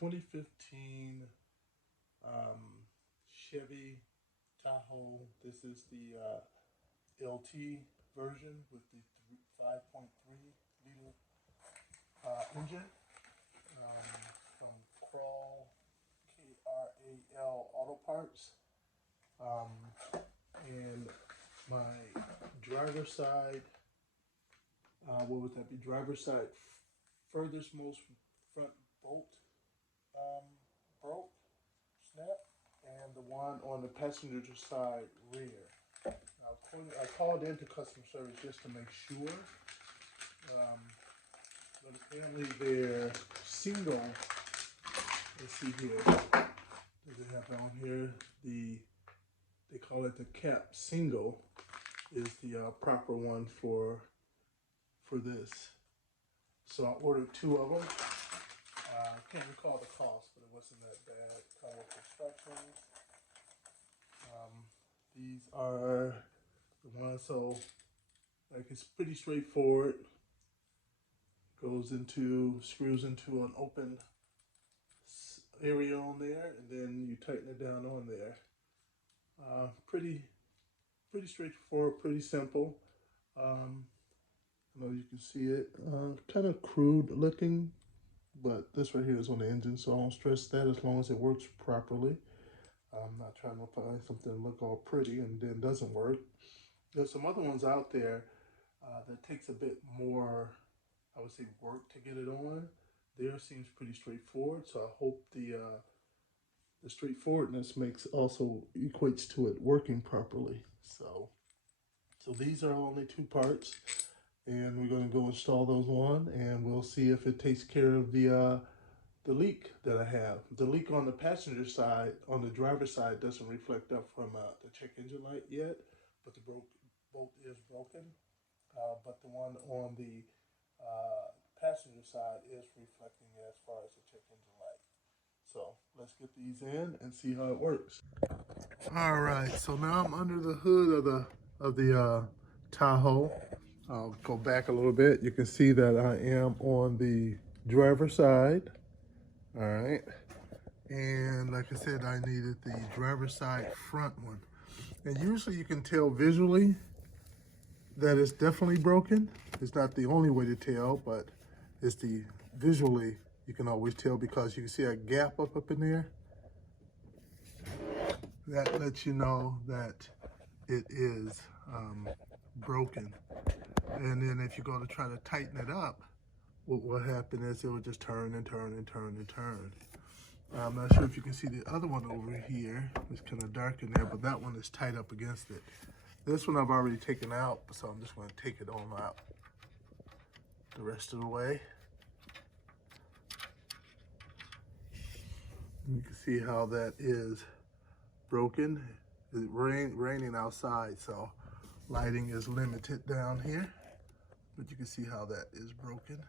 2015 Chevy Tahoe. This is the LT version with the 5.3 liter engine from Kral Auto Parts. And my driver's side, what would that be? Driver's side furthest most front bolt broke, snapped, and the one on the passenger side rear. I called into customer service just to make sure, but apparently they're single. Let's see here. Does it have on here? They call it the cap single is the proper one for this. So I ordered 2 of them. I can't recall the cost, but it wasn't that bad. Come with instructions. These are the ones, so like it's pretty straightforward. Screws into an open area on there, and then you tighten it down on there. Pretty straightforward, pretty simple. I know you can see it. Kind of crude looking, but this right here is on the engine, so I don't stress that as long as it works properly. I'm not trying to find something that look all pretty and then doesn't work. There's some other ones out there that takes a bit more, I would say, work to get it on. Theirs seems pretty straightforward, so I hope the straightforwardness also equates to it working properly. So these are only 2 parts, and we're going to go install those on, and we'll see if it takes care of the leak that I have. The leak on the passenger side, on the driver's side, doesn't reflect up from the check engine light yet, but the bolt is broken. But the one on the passenger side is reflecting as far as the check engine light. So let's get these in and see how it works. All right, so now I'm under the hood of the Tahoe. I'll go back a little bit. You can see that I am on the driver's side. All right, and like I said, I needed the driver's side front one. And usually you can tell visually that it's definitely broken. It's not the only way to tell, but it's the visually you can always tell, because you can see a gap up in there. That lets you know that it is broken. And then if you go to try to tighten it up, what will happen is it will just turn and turn and turn and turn. I'm not sure if you can see the other one over here. It's kind of dark in there, but that one is tight up against it. This one I've already taken out, so I'm just going to take it on out the rest of the way. You can see how that is broken. It's raining outside, so lighting is limited down here, but you can see how that is broken.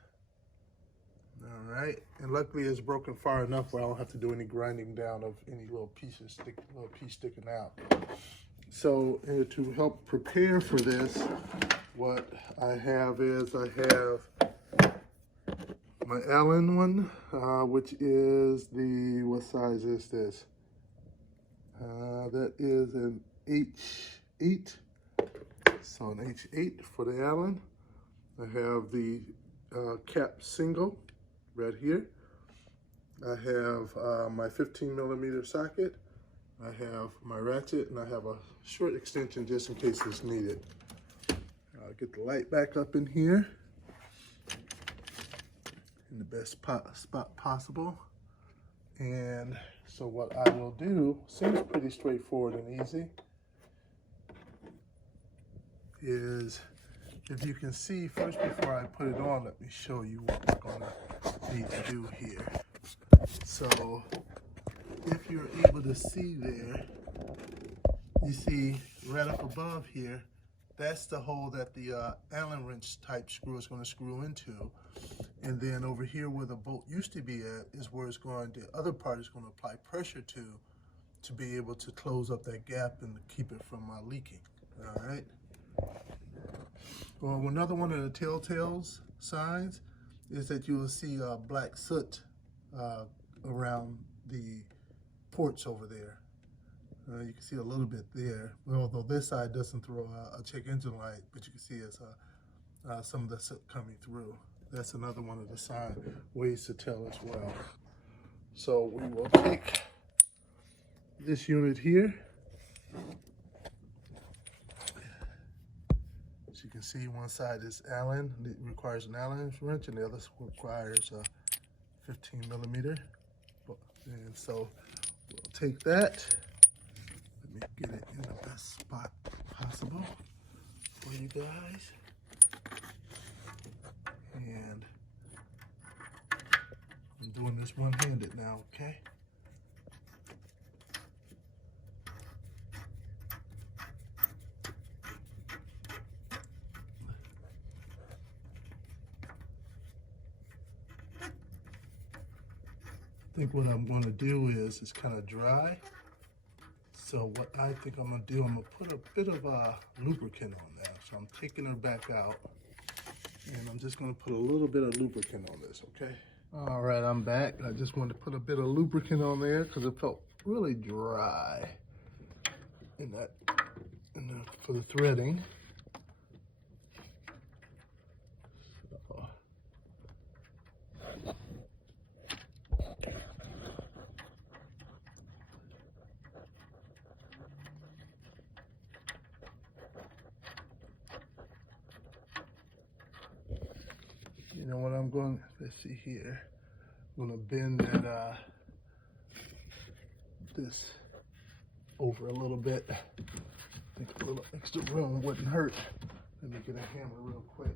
All right, and luckily it's broken far enough where I don't have to do any grinding down of any little piece sticking out. So to help prepare for this, what I have is my Allen one, which is what size is this? That is an H8. So an H8 for the Allen. I have the cap single right here. I have my 15mm socket. I have my ratchet, and I have a short extension just in case it's needed. I'll get the light back up in here in the best spot possible. And so what I will do, seems pretty straightforward and easy, is if you can see, first before I put it on, let me show you what we're gonna need to do here. So if you're able to see there, you see right up above here, that's the hole that the Allen wrench type screw is going to screw into. And then over here where the bolt used to be at is where the other part is going to apply pressure to be able to close up that gap and keep it from leaking. All right. Well, another one of the telltale signs is that you will see black soot around the ports over there. You can see a little bit there, although this side doesn't throw a check engine light, but you can see it's some of the soot coming through. That's another one of the ways to tell as well. So we will take this unit here. As you can see, one side is Allen, it requires an Allen wrench, and the other requires a 15 millimeter. And so we'll take that. Let me get it in the best spot possible for you guys. And I'm doing this one-handed now, okay? I think what I'm going to do is it's kind of dry. So what I think I'm going to do, I'm going to put a bit of lubricant on that. So I'm taking her back out, and I'm just going to put a little bit of lubricant on this, okay? All right, I'm back. I just wanted to put a bit of lubricant on there because it felt really dry for the threading. So. You know what I'm going, let's see here. I'm going to bend that, this over a little bit. I think a little extra room wouldn't hurt. Let me get a hammer real quick.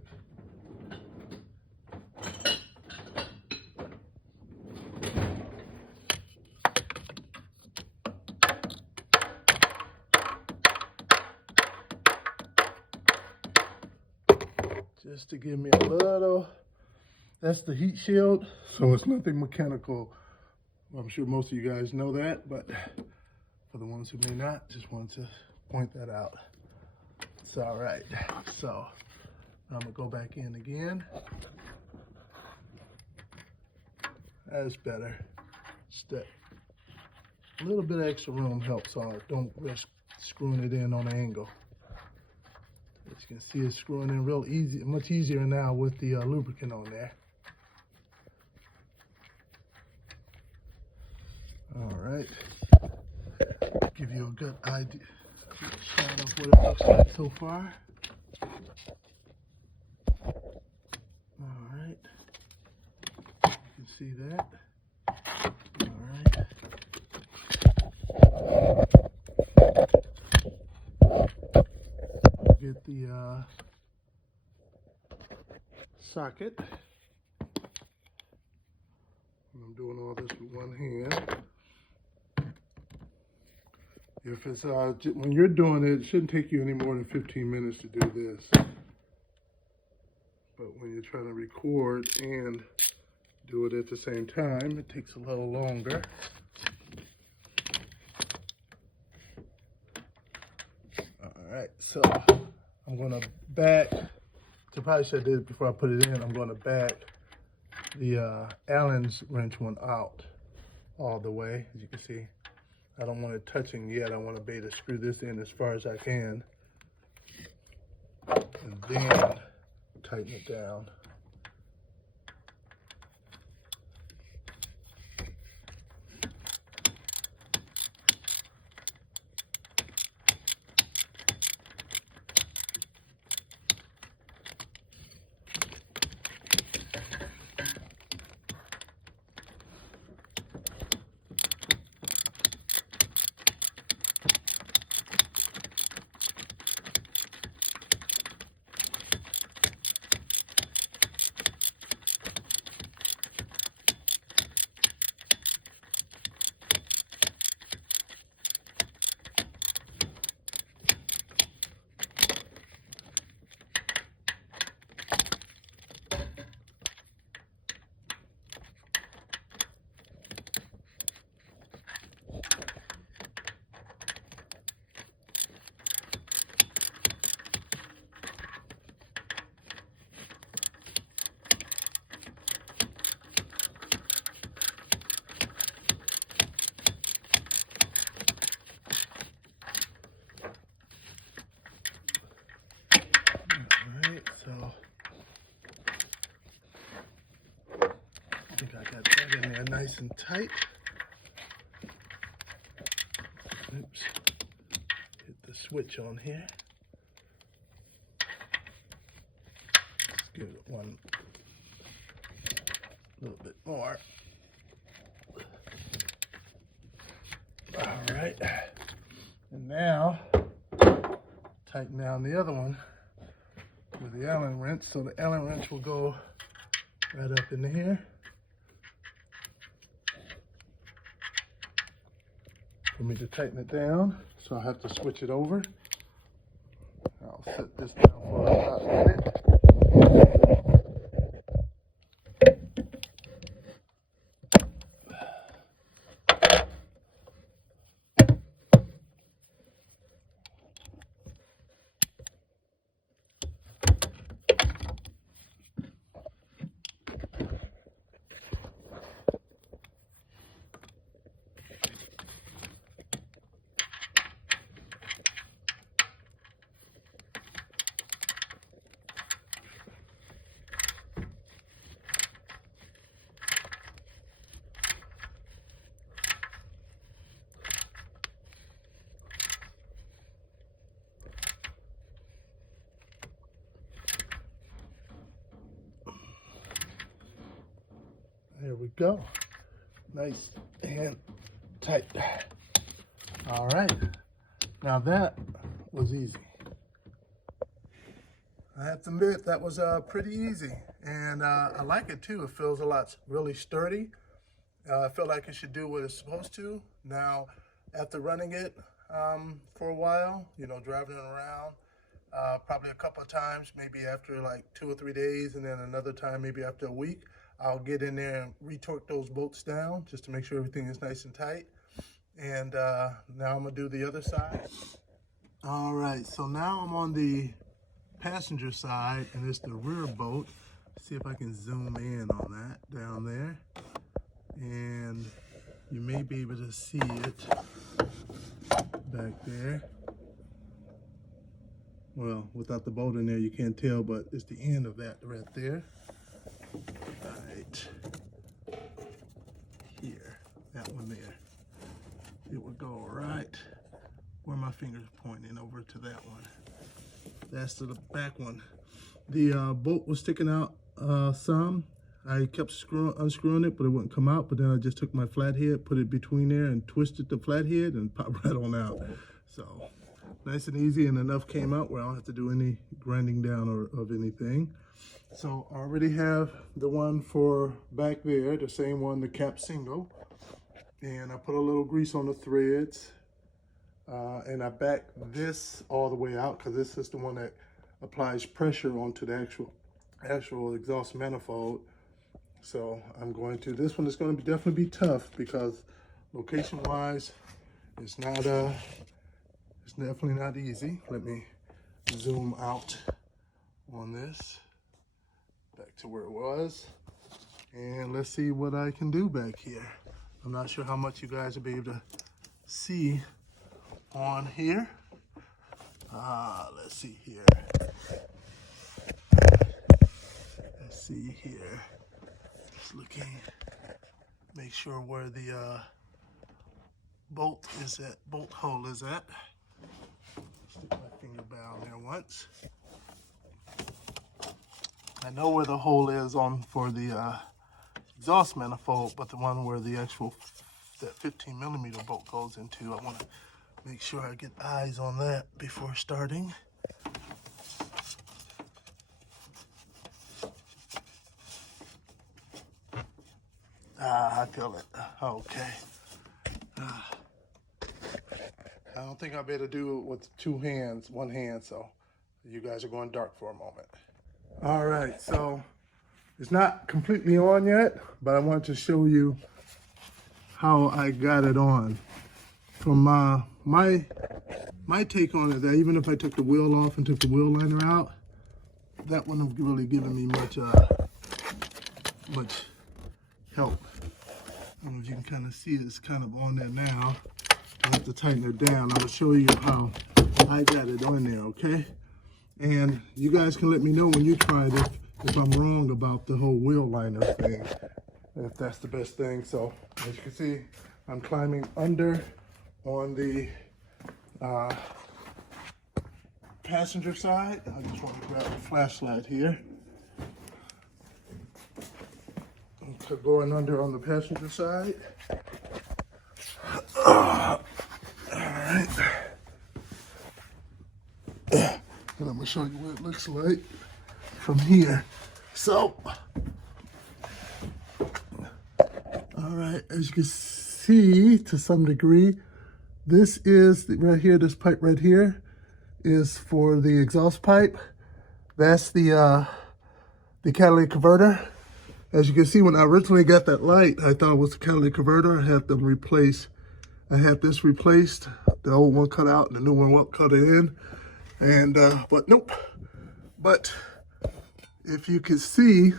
Just to give me a little. That's the heat shield, so it's nothing mechanical. I'm sure most of you guys know that, but for the ones who may not, just wanted to point that out. It's all right. So I'm gonna go back in again. That's better. Just a little bit of extra room helps out. Don't risk screwing it in on an angle. As you can see, it's screwing in real easy, much easier now with the lubricant on there. All right, give you a good idea, shot of what it looks like so far. All right, you can see that. All right. I'll get the socket. I'm doing all this with one hand. If it's when you're doing it, it shouldn't take you any more than 15 minutes to do this. But when you're trying to record and do it at the same time, it takes a little longer. All right, so I'm gonna back. I probably should have did it before I put it in. I'm gonna back the Allen's wrench one out all the way, as you can see. I don't want it touching yet. I want to be able to screw this in as far as I can. And then tighten it down. nice and tight. Oops. Hit the switch on here. Let's give it one a little bit more. All right. And now, tighten down the other one with the Allen wrench. So the Allen wrench will go right up in here. For me to tighten it down, so I have to switch it over. I'll set this down for a hot minute. There we go. Nice and tight. All right. Now that was easy. I have to admit that was pretty easy, and I like it too. It feels a lot really sturdy. I feel like it should do what it's supposed to. Now, after running it for a while, you know, driving it around, probably a couple of times, maybe after like 2 or 3 days, and then another time maybe after a week, I'll get in there and retorque those bolts down just to make sure everything is nice and tight. And now I'm gonna do the other side. All right, so now I'm on the passenger side, and it's the rear bolt. See if I can zoom in on that down there. And you may be able to see it back there. Well, without the bolt in there, you can't tell, but it's the end of that right there. Right here, that one there. It would go right where my finger's pointing over to that one. That's to the back one. The bolt was sticking out some. I kept unscrewing it, but it wouldn't come out. But then I just took my flathead, put it between there, and twisted the flathead, and popped right on out. So nice and easy, and enough came out where I don't have to do any grinding down or of anything. So I already have the one for back there, the same one, the cap single. And I put a little grease on the threads. And I back this all the way out because this is the one that applies pressure onto the actual exhaust manifold. So I'm going to, this one is going to definitely be tough because location wise, it's definitely not easy. Let me zoom out on this. Back to where it was, and let's see what I can do back here. I'm not sure how much you guys will be able to see on here. Let's see here. Let's see here. Just looking, make sure where the bolt hole is at. Stick my finger down there once. I know where the hole is for the exhaust manifold, but the one where the actual, that 15mm bolt goes into, I want to make sure I get eyes on that before starting. I feel it. Okay. I don't think I'll be able to do it with one hand, so you guys are going dark for a moment. All right, so it's not completely on yet, but I want to show you how I got it on. From my take on it, that even if I took the wheel off and took the wheel liner out, that wouldn't have really given me much help. And as you can kind of see, it's kind of on there now. I have to tighten it down. I'm gonna show you how I got it on there, okay? And you guys can let me know when you try it if I'm wrong about the whole wheel liner thing. if that's the best thing. So as you can see, I'm climbing under on the passenger side. I just want to grab a flashlight here. Okay, going under on the passenger side. All right. And I'm gonna show you what it looks like from here. So, all right, as you can see to some degree, this is right here, this pipe right here is for the exhaust pipe. That's the catalytic converter. As you can see, when I originally got that light, I thought it was the catalytic converter. I had them replace. I had this replaced. The old one cut out and the new one won't cut it in. And, but nope. But if you can see,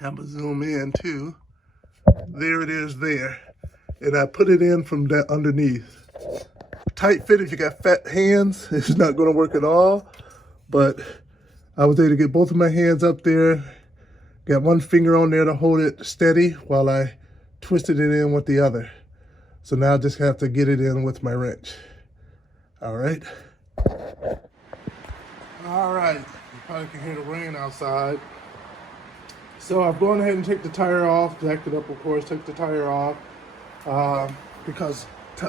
I'm gonna zoom in too. There it is there. And I put it in from that underneath. Tight fit, if you got fat hands, it's not gonna work at all. But I was able to get both of my hands up there. Got one finger on there to hold it steady while I twisted it in with the other. So now I just have to get it in with my wrench. All right. All right, you probably can hear the rain outside. So I've gone ahead and take the tire off, jacked it up of course, took the tire off because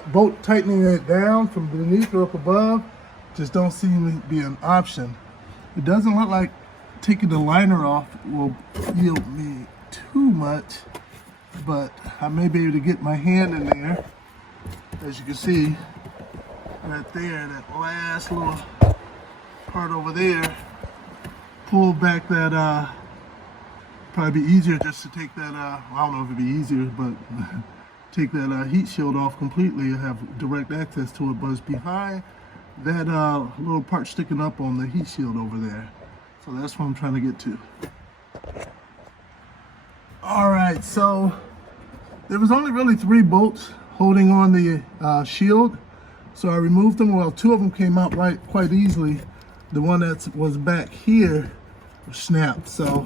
both tightening it down from beneath or up above just don't seem to be an option. It doesn't look like taking the liner off will yield me too much, but I may be able to get my hand in there. As you can see, right there, that last little part over there, pull back that, probably be easier just to take that, I don't know if it'd be easier, but take that heat shield off completely. I have direct access to it, but it's behind that little part sticking up on the heat shield over there. So that's what I'm trying to get to. All right, so there was only really 3 bolts holding on the shield. So I removed them. Well, 2 of them came out quite easily. The one that was back here snapped. So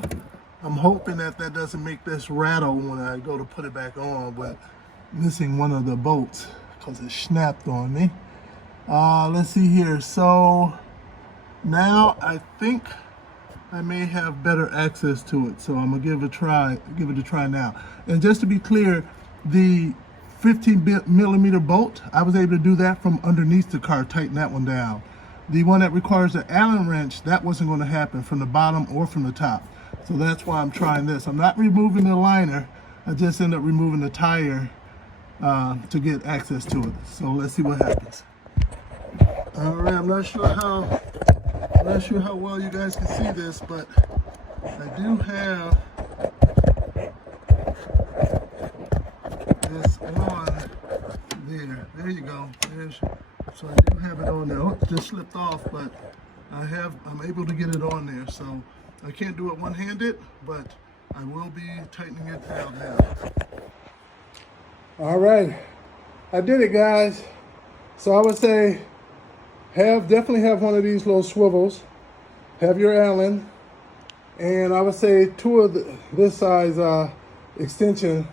I'm hoping that that doesn't make this rattle when I go to put it back on, but missing one of the bolts because it snapped on me. Let's see here. So now I think I may have better access to it, so I'm gonna give it a try now. And just to be clear, the 15mm bolt, I was able to do that from underneath the car, tighten that one down. The one that requires the Allen wrench, that wasn't gonna happen from the bottom or from the top. So that's why I'm trying this. I'm not removing the liner, I just end up removing the tire to get access to it. So let's see what happens. All right, I'm not sure how well you guys can see this, but I do have this on there. There you go. So I do have it on there. Oh, it just slipped off, but I'm able to get it on there. So I can't do it one-handed, but I will be tightening it down now. All right, I did it, guys. So I would say definitely have one of these little swivels, have your Allen, and I would say 2 of this size extension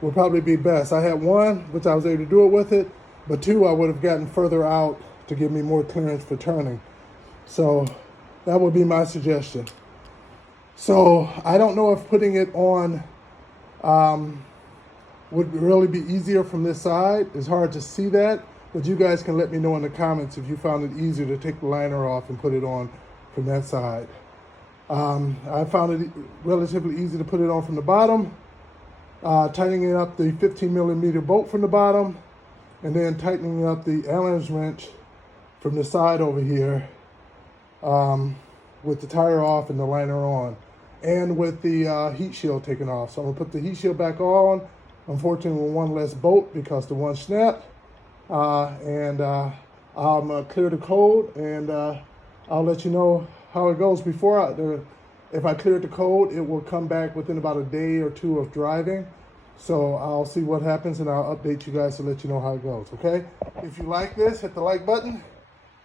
will probably be best. I had 1, which I was able to do it with it, but 2 I would have gotten further out to give me more clearance for turning. So that would be my suggestion. So I don't know if putting it on would really be easier from this side. It's hard to see that. But you guys can let me know in the comments if you found it easier to take the liner off and put it on from that side. I found it relatively easy to put it on from the bottom, tightening up the 15mm bolt from the bottom, and then tightening up the Allen's wrench from the side over here with the tire off and the liner on, and with the heat shield taken off. So I'm gonna put the heat shield back on, unfortunately with 1 less bolt because the one snapped. I'm clear the code, and I'll let you know how it goes. If I cleared the code, it will come back within about a day or 2 of driving. So I'll see what happens, and I'll update you guys to let you know how it goes, okay? If you like this, hit the like button.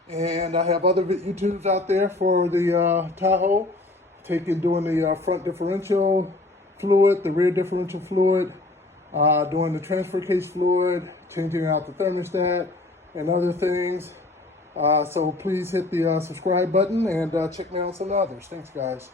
And I have other YouTubes out there for the Tahoe, doing the front differential, fluid, the rear differential fluid, doing the transfer case fluid, changing out the thermostat, and other things. So please hit the subscribe button and check me out on some others. Thanks, guys.